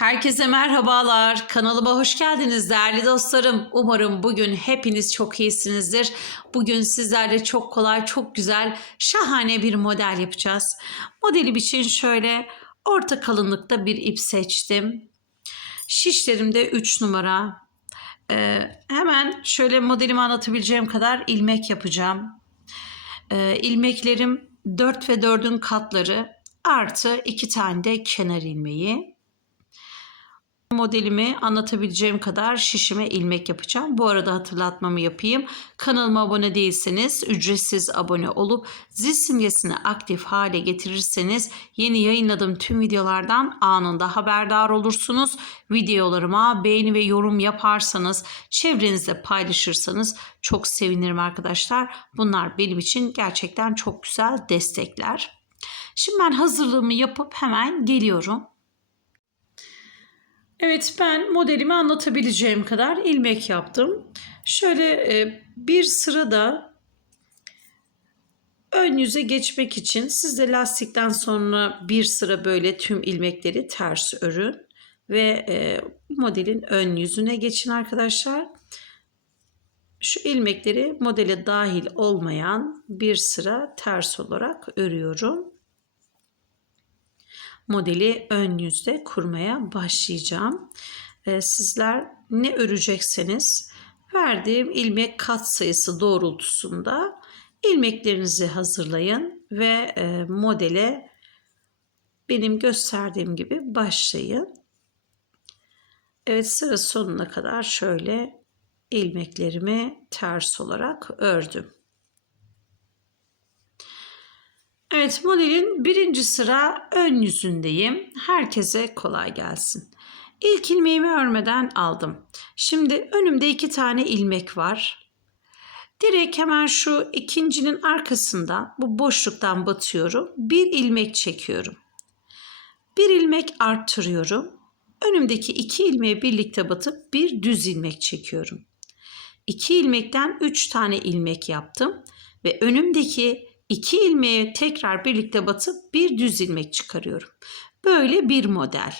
Herkese merhabalar. Kanalıma hoş geldiniz değerli dostlarım. Umarım bugün hepiniz çok iyisinizdir. Bugün sizlerle çok kolay, çok güzel, şahane bir model yapacağız. Modelim için şöyle orta kalınlıkta bir ip seçtim. Şişlerimde 3 numara. Ee, hemen şöyle modelimi anlatabileceğim kadar ilmek yapacağım. Ee, ilmeklerim 4 ve 4'ün katları artı 2 tane de kenar ilmeği modelimi anlatabileceğim kadar şişime ilmek yapacağım. Bu arada hatırlatmamı yapayım. Kanalıma abone değilseniz ücretsiz abone olup zil simgesini aktif hale getirirseniz yeni yayınladığım tüm videolardan anında haberdar olursunuz. Videolarıma beğeni ve yorum yaparsanız, çevrenizde paylaşırsanız çok sevinirim arkadaşlar. Bunlar benim için gerçekten çok güzel destekler. Şimdi ben hazırlığımı yapıp hemen geliyorum. Evet ben modelimi anlatabileceğim kadar ilmek yaptım. Şöyle e, bir sırada ön yüze geçmek için siz de lastikten sonra bir sıra böyle tüm ilmekleri ters örün ve e, modelin ön yüzüne geçin arkadaşlar. Şu ilmekleri modele dahil olmayan bir sıra ters olarak örüyorum modeli ön yüzde kurmaya başlayacağım. Ee, sizler ne örecekseniz verdiğim ilmek kat sayısı doğrultusunda ilmeklerinizi hazırlayın ve e, modele benim gösterdiğim gibi başlayın. Evet sıra sonuna kadar şöyle ilmeklerimi ters olarak ördüm. Evet modelin birinci sıra ön yüzündeyim. Herkese kolay gelsin. İlk ilmeğimi örmeden aldım. Şimdi önümde iki tane ilmek var. Direkt hemen şu ikincinin arkasında bu boşluktan batıyorum. Bir ilmek çekiyorum. Bir ilmek arttırıyorum. Önümdeki iki ilmeği birlikte batıp bir düz ilmek çekiyorum. İki ilmekten üç tane ilmek yaptım ve önümdeki iki ilmeği tekrar birlikte batıp bir düz ilmek çıkarıyorum. Böyle bir model.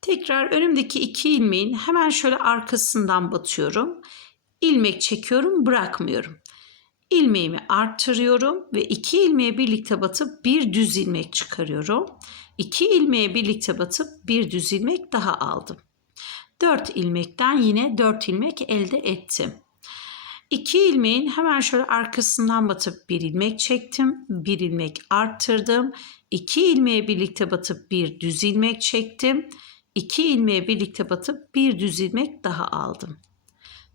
Tekrar önümdeki iki ilmeğin hemen şöyle arkasından batıyorum. İlmek çekiyorum, bırakmıyorum. İlmeğimi arttırıyorum ve iki ilmeği birlikte batıp bir düz ilmek çıkarıyorum. İki ilmeği birlikte batıp bir düz ilmek daha aldım. Dört ilmekten yine dört ilmek elde ettim. İki ilmeğin hemen şöyle arkasından batıp bir ilmek çektim. Bir ilmek arttırdım. İki ilmeğe birlikte batıp bir düz ilmek çektim. İki ilmeğe birlikte batıp bir düz ilmek daha aldım.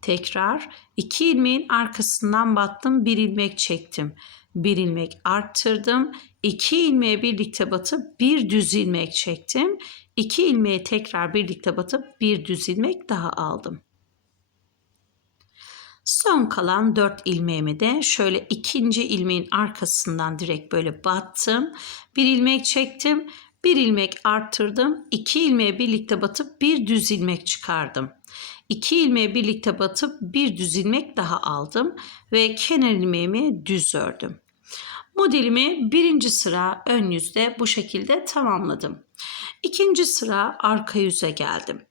Tekrar iki ilmeğin arkasından battım. Bir ilmek çektim. Bir ilmek arttırdım. İki ilmeğe birlikte batıp bir düz ilmek çektim. İki ilmeğe tekrar birlikte batıp bir düz ilmek daha aldım. Son kalan 4 ilmeğimi de şöyle ikinci ilmeğin arkasından direkt böyle battım. Bir ilmek çektim. Bir ilmek arttırdım. iki ilmeğe birlikte batıp bir düz ilmek çıkardım. İki ilmeğe birlikte batıp bir düz ilmek daha aldım ve kenar ilmeğimi düz ördüm. Modelimi birinci sıra ön yüzde bu şekilde tamamladım. İkinci sıra arka yüze geldim.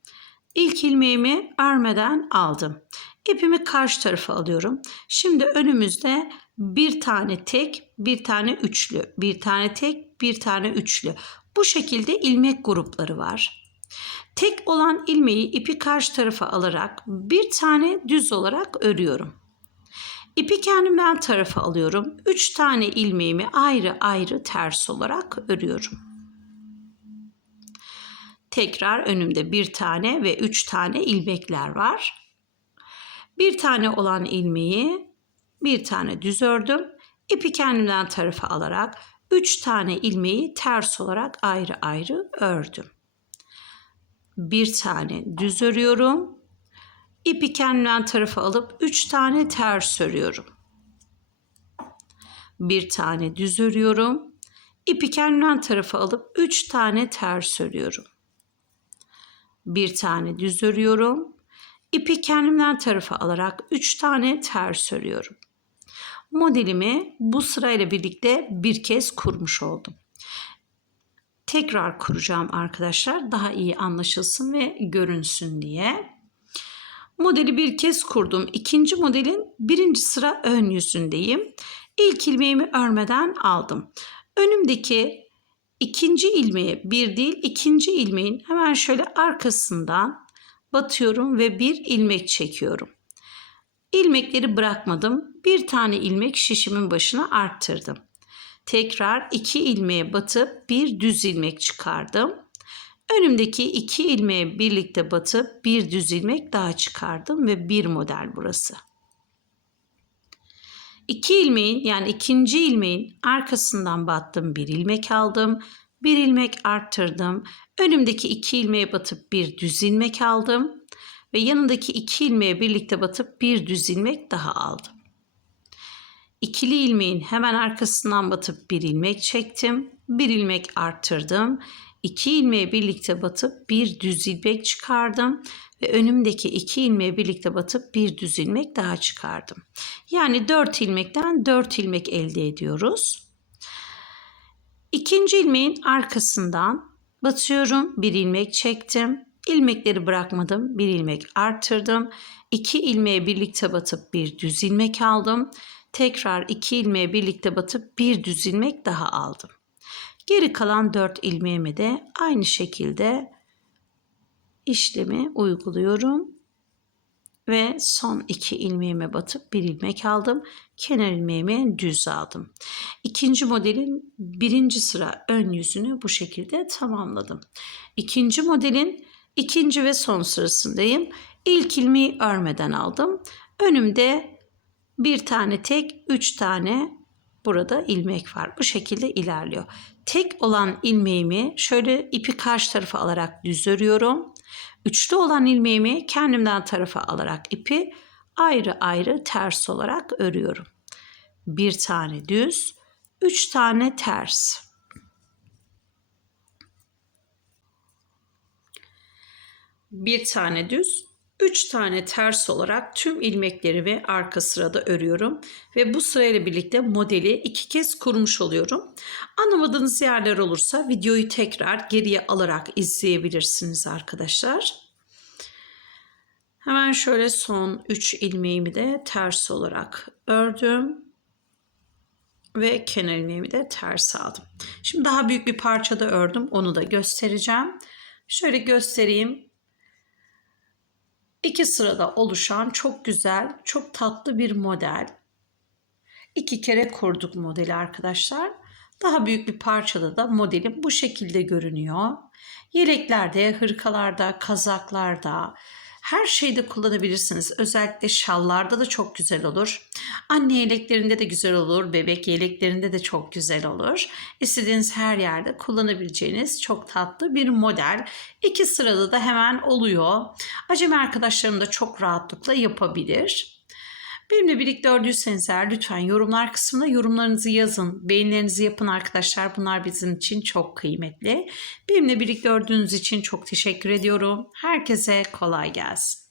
İlk ilmeğimi örmeden aldım. İpimi karşı tarafa alıyorum. Şimdi önümüzde bir tane tek, bir tane üçlü, bir tane tek, bir tane üçlü. Bu şekilde ilmek grupları var. Tek olan ilmeği ipi karşı tarafa alarak bir tane düz olarak örüyorum. İpi kendimden tarafa alıyorum. Üç tane ilmeğimi ayrı ayrı ters olarak örüyorum. Tekrar önümde bir tane ve üç tane ilmekler var. Bir tane olan ilmeği bir tane düz ördüm. İpi kendimden tarafa alarak 3 tane ilmeği ters olarak ayrı ayrı ördüm. Bir tane düz örüyorum. İpi kendimden tarafa alıp 3 tane ters örüyorum. Bir tane düz örüyorum. İpi kendimden tarafa alıp 3 tane ters örüyorum. Bir tane düz örüyorum. İpi kendimden tarafa alarak 3 tane ters örüyorum. Modelimi bu sırayla birlikte bir kez kurmuş oldum. tekrar kuracağım arkadaşlar. Daha iyi anlaşılsın ve görünsün diye. Modeli bir kez kurdum. İkinci modelin birinci sıra ön yüzündeyim. İlk ilmeğimi örmeden aldım. Önümdeki ikinci ilmeğe bir değil ikinci ilmeğin hemen şöyle arkasından batıyorum ve bir ilmek çekiyorum. İlmekleri bırakmadım. Bir tane ilmek şişimin başına arttırdım. Tekrar iki ilmeğe batıp bir düz ilmek çıkardım. Önümdeki iki ilmeğe birlikte batıp bir düz ilmek daha çıkardım ve bir model burası. İki ilmeğin yani ikinci ilmeğin arkasından battım bir ilmek aldım. Bir ilmek arttırdım. Önümdeki iki ilmeğe batıp bir düz ilmek aldım. Ve yanındaki iki ilmeğe birlikte batıp bir düz ilmek daha aldım. İkili ilmeğin hemen arkasından batıp bir ilmek çektim. Bir ilmek arttırdım. İki ilmeğe birlikte batıp bir düz ilmek çıkardım ve önümdeki iki ilmeğe birlikte batıp bir düz ilmek daha çıkardım. Yani dört ilmekten dört ilmek elde ediyoruz. İkinci ilmeğin arkasından batıyorum, bir ilmek çektim. İlmekleri bırakmadım, bir ilmek arttırdım. İki ilmeğe birlikte batıp bir düz ilmek aldım. Tekrar iki ilmeğe birlikte batıp bir düz ilmek daha aldım. Geri kalan 4 ilmeğimi de aynı şekilde işlemi uyguluyorum. Ve son iki ilmeğime batıp bir ilmek aldım. Kenar ilmeğimi düz aldım. İkinci modelin birinci sıra ön yüzünü bu şekilde tamamladım. İkinci modelin ikinci ve son sırasındayım. İlk ilmeği örmeden aldım. Önümde bir tane tek, üç tane burada ilmek var. Bu şekilde ilerliyor. Tek olan ilmeğimi şöyle ipi karşı tarafa alarak düz örüyorum. Üçlü olan ilmeğimi kendimden tarafa alarak ipi ayrı ayrı ters olarak örüyorum. Bir tane düz, üç tane ters. Bir tane düz, 3 tane ters olarak tüm ilmekleri ve arka sırada örüyorum ve bu sırayla birlikte modeli iki kez kurmuş oluyorum. Anlamadığınız yerler olursa videoyu tekrar geriye alarak izleyebilirsiniz arkadaşlar. Hemen şöyle son 3 ilmeğimi de ters olarak ördüm ve kenar ilmeğimi de ters aldım. Şimdi daha büyük bir parçada ördüm. Onu da göstereceğim. Şöyle göstereyim. İki sırada oluşan çok güzel, çok tatlı bir model. İki kere kurduk modeli arkadaşlar. Daha büyük bir parçada da modelim bu şekilde görünüyor. Yeleklerde, hırkalarda, kazaklarda, her şeyde kullanabilirsiniz. Özellikle şallarda da çok güzel olur. Anne yeleklerinde de güzel olur. Bebek yeleklerinde de çok güzel olur. İstediğiniz her yerde kullanabileceğiniz çok tatlı bir model. İki sırada da hemen oluyor. Acemi arkadaşlarım da çok rahatlıkla yapabilir. Benimle birlikte ördüyseniz eğer lütfen yorumlar kısmına yorumlarınızı yazın. Beğenilerinizi yapın arkadaşlar. Bunlar bizim için çok kıymetli. Benimle birlikte ördüğünüz için çok teşekkür ediyorum. Herkese kolay gelsin.